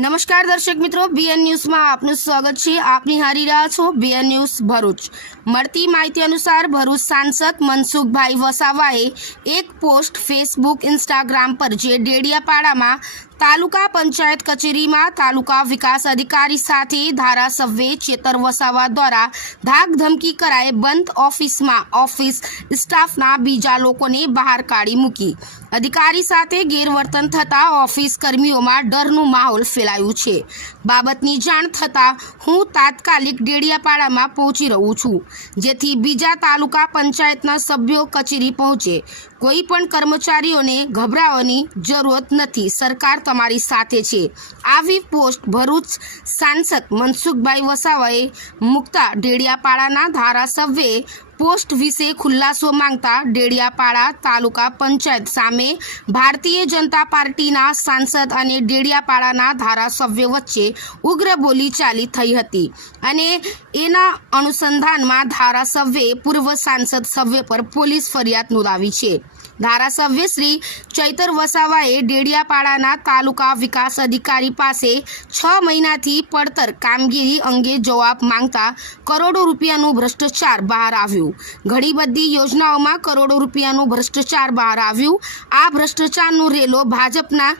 નમસ્કાર દર્શક મિત્રો બીએન ન્યૂઝમાં આપનું સ્વાગત છે. આપ હારી રહ્યા છો બીએન ન્યૂઝ ભરૂચ. મળતી માહિતી અનુસાર ભરૂચ સાંસદ મનસુખભાઈ વસાવાએ એક પોસ્ટ ફેસબુક ઇન્સ્ટાગ્રામ પર જે ડેડિયાપાડામાં તાલુકા પંચાયત કચેરીમાં તાલુકા વિકાસ અધિકારી સાથે ધારાસભ્ય ચેતર વસાવા દ્વારા ધાકધમકી કરાય બંધ ઓફિસમાં ઓફિસ સ્ટાફના બીજા લોકોને બહાર કાઢી મૂકી. અધિકારી સાથે ગેરવર્તન થતાં ઓફિસ કર્મીઓમાં ડરનું માહોલ ફેલાયું છે. બાબતની જાણ થતાં હું તાત્કાલિક ડેડિયાપાડામાં પહોંચી રહું છું, જેથી બીજા તાલુકા પંચાયતના સભ્યો કચેરી પહોંચે. કોઈ પણ કર્મચારીઓને ગભરાવાની જરૂરત નથી. સરકાર તમારી સાથે છે. આવી પોસ્ટ ભરૂચ સાંસદ મનસુખભાઈ વસાવાએ મુક્તા ડેડિયાપાડાના ધારાસભ્યે પોસ્ટ વિશે ખુલાસો માંગતા ડેડિયાપાડા તાલુકા પંચાયત સામે ભારતીય જનતા પાર્ટીના સાંસદ અને ડેડિયાપાડાના ધારાસભ્ય વચ્ચે ઉગ્ર બોલીચાલી થઈ હતી અને એના અનુસંધાનમાં ધારાસભ્યે પૂર્વ સાંસદ સભ્ય પર પોલીસ ફરિયાદ નોંધાવી છે. ધારાસભ્ય શ્રી ચૈતર વસાવાએ ડેડિયાપાડાના તાલુકા વિકાસ અધિકારી પાસે છ મહિનાથી પડતર કામગીરી અંગે જવાબ માંગતા કરોડો રૂપિયાનું ભ્રષ્ટાચાર બહાર આવ્યું. ઘણી બધી યોજનાઓમાં કરોડો રૂપિયાનું ભ્રષ્ટાચાર બહાર આવ્યું. આ ભ્રષ્ટાચારનું રેલો ભાજપના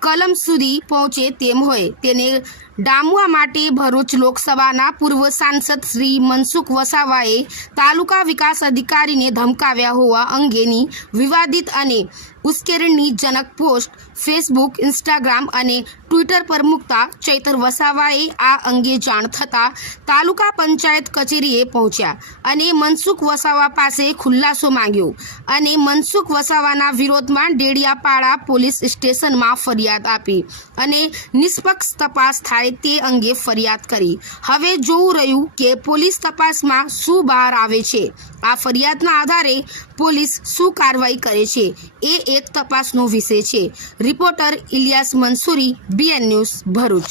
કલમ સુધી પહોંચે તેમ હોય. તેને ડામવા માટે ભરૂચ લોકસભાના પૂર્વ સાંસદ શ્રી મનસુખ વસાવાએ તાલુકા વિકાસ અધિકારીને ધમકાવ્યા હોવા અંગેની વિવાદિત અને ઉશ્કેરણીજનક પોસ્ટ ફેસબુક, ઇન્સ્ટાગ્રામ અને ટ્વિટર પર મૂકતા ચૈતર વસાવાએ આ અંગે જાણ થતાં તાલુકા પંચાયત કચેરીએ પહોંચ્યા અને મનસુખ વસાવા પાસે ખુલાસો માંગ્યો અને મનસુખ વસાવાના વિરોધમાં ડેડિયાપાડા પોલીસ સ્ટેશનમાં ફરિયાદ આપી અને નિષ્પક્ષ તપાસ થાય તે અંગે ફરિયાદ કરી. હવે જોવું રહ્યું કે પોલીસ તપાસમાં શું બહાર આવે છે. આ ફરિયાદના આધારે પોલીસ શું કાર્યવાહી કરે છે. એ એક તપાસનો વિષય છે. Reporter Ilyas Mansuri, BN news, Bharuch.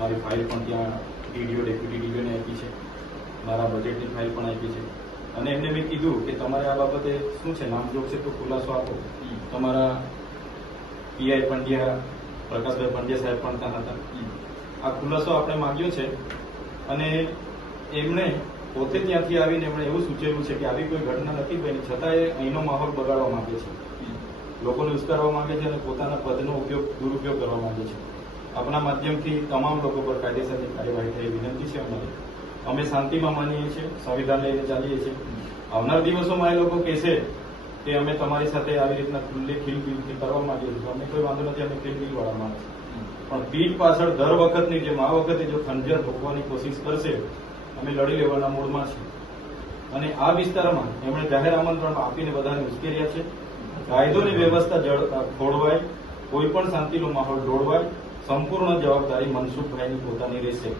મારી ફાઇલ પણ ત્યાં ડીડીઓ ડેપ્યુટી ડીડીઓને આપી છે. મારા બજેટની ફાઇલ પણ આપી છે. અને એમને મેં કીધું કે તમારે આ બાબતે શું છે? નામજોગ છે તો ખુલાસો આપો. તમારા પીઆઈ પંડ્યા, પ્રકાશભાઈ પંડ્યા સાહેબ પણ ત્યાં હતા. આ ખુલાસો આપણે માંગ્યો છે. અને એમણે પોતે ત્યાંથી આવીને એમણે એવું સૂચવ્યું છે કે આવી કોઈ ઘટના નથી બની. છતાં એ અહીંનો માહોલ બગાડવા માંગે છે. લોકોને ઉશ્કારવા માંગે છે અને પોતાના પદનો ઉપયોગ, દુરુપયોગ કરવા માંગે છે. આપણા માધ્યમથી તમામ લોકો પર કાયદેસરની કાર્યવાહી થઈ વિનંતી છે અમારી. અમે શાંતિમાં માનીએ છીએ, સંવિધાન લઈને ચાલીએ છીએ. આવનાર દિવસોમાં એ લોકો કહેશે કે અમે તમારી સાથે આવી રીતના ખુલ્લી ખીલબિલથી કરવા માંગીએ છીએ. અમે કોઈ વાંધો નથી, અમે ખીલબિલ વાળા માણસ. પણ પીઠ પાછળ દર વખતની જેમ, આ વખતે જો ખંજર ભોગવાની કોશિશ કરશે અમે લડી લેવાના મૂડમાં છીએ. અને આ વિસ્તારમાં એમણે જાહેર આમંત્રણ આપીને બધાને ઉશ્કેર્યા છે. કાયદોની વ્યવસ્થા ખોળવાય કોઈ પણ શાંતિનો માહોલ દોડવાય સંપૂર્ણ જવાબદારી મનસુખભાઈની પોતાની રહેશે.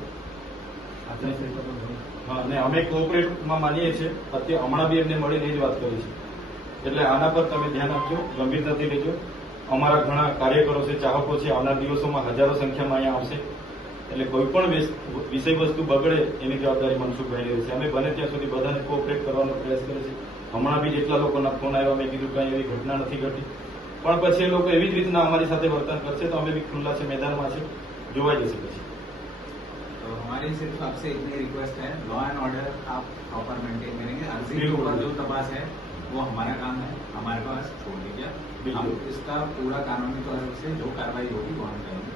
હા અને અમે કોઓપરેટમાં માનીએ છીએ અત્યારે હમણાં બી એમને મળીને એ જ વાત કરી છે. એટલે આના પર તમે ધ્યાન આપજો ગંભીરતાથી લેજો. અમારા ઘણા કાર્યકરો છે ચાહકો છે આવનાર દિવસોમાં હજારો સંખ્યામાં અહીંયા આવશે. એટલે કોઈ પણ વિસ- વિષય વસ્તુ બગડે એની જવાબદારી મનસુખભાઈની રહેશે અમે બને ત્યાં સુધી બધાને કોઓપરેટ કરવાનો પ્રયાસ કરે છે હમણાં બી જેટલા લોકોના ફોન આવ્યા મેં કીધું કઈ એવી ઘટના નથી ઘટી પણ પછી એ લોકો એવી જ રીતના અમારી સાથે વર્તન કરશે તો અમે બી ખુલ્લા છે મેદાનમાં છે જોવાઈ જશે પછી तो हमारी सिर्फ आपसे इतनी रिक्वेस्ट है लॉ एंड ऑर्डर आप प्रॉपर मेंटेन करेंगे आरसी के बिल्कुल। ऊपर जो तपास है वो हमारा काम है हमारे पास छोड़ दीजिए बिल्कुल। हम इसका पूरा कानूनी तौर से जो कार्रवाई होगी वो हम करेंगे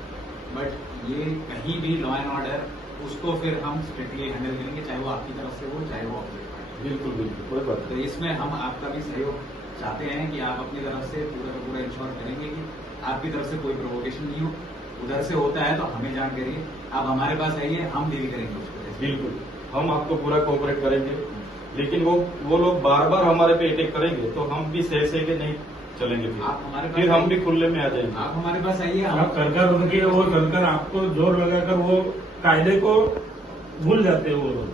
बट ये कहीं भी लॉ एंड ऑर्डर उसको फिर हम स्ट्रिक्टली हैंडल करेंगे चाहे वो आपकी तरफ़ से हो चाहे वो ऑपोजिट बिल्कुल बिल्कुल कोई बात तो इसमें हम आपका भी सहयोग चाहते हैं कि आप अपनी तरफ़ से पूरा का पूरा इंश्योर करेंगे कि आपकी तरफ़ से कोई प्रोवोकेशन नहीं हो। उधर से होता है तो हमें जान करिए। आप हमारे पास आइए हम डील करेंगे उसको। बिल्कुल। हम आपको पूरा कोऑपरेट करेंगे। लेकिन वो वो लोग बार बार हमारे पे अटैक करेंगे तो हम भी सह सह के नहीं चलेंगे फिर आप हमारे पास फिर हम आइए। भी खुले में आ जाएंगे आप हमारे पास आइए आप हम कर कर उनके वो कर आपको जोर लगाकर वो कायदे को भूल जाते हैं वो लोग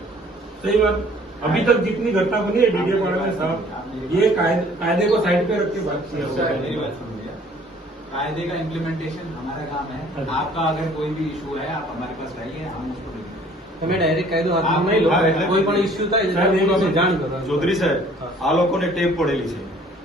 सही बात अभी तक जितनी घटना बनी है डीजे पाड़ा में साहब ये कायदे कायदे को साइड पे रख के बात किया हुआ सर, मेरी है बात सुनिए कायदे का इम्प्लीमेंटेशन हमारा काम है अच्छा। आपका अगर कोई भी इशू है आप हमारे पास लाइए हम उसको डील करेंगे તમે ડાયરેક્ટ કાયદો હાથમાં આપ- નહીં લો હા, એટલે- કોઈ પણ ઇસ્યુ થાય સાહેબ, એટલે એ પોલીસને બાબત- જાણ કરો ચૌધરી સાહેબ આ લોકોને ટેપ પડેલી છે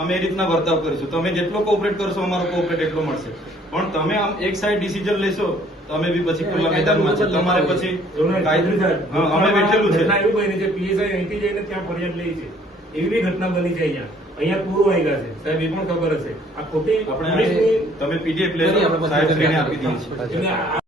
અમે એ રીતના વર્તાવ કરીશું. તમે જેટલો કોઓપરેટ કરશો અમારો કોઓપરેટ એટલો મળશે. પણ તમે આમ એક સાઈડ ડિસિઝન લેશો તો અમે બી પછી ખુલ્લા મેદાનમાં છે તમારે પછી અમે બેઠેલું છે. એવું બની છે પીએસઆઈ અહીંથી જઈને ત્યાં ફરિયાદ લઈ છે. એવી બી ઘટના બની છે અહીંયા. અહીંયા પૂરો આવ્યા છે. સાહેબ એ પણ ખબર હશે. આ ખોટી આપણે તમે પીડીએફ લેશો સાહેબ આપી દઈએ છીએ.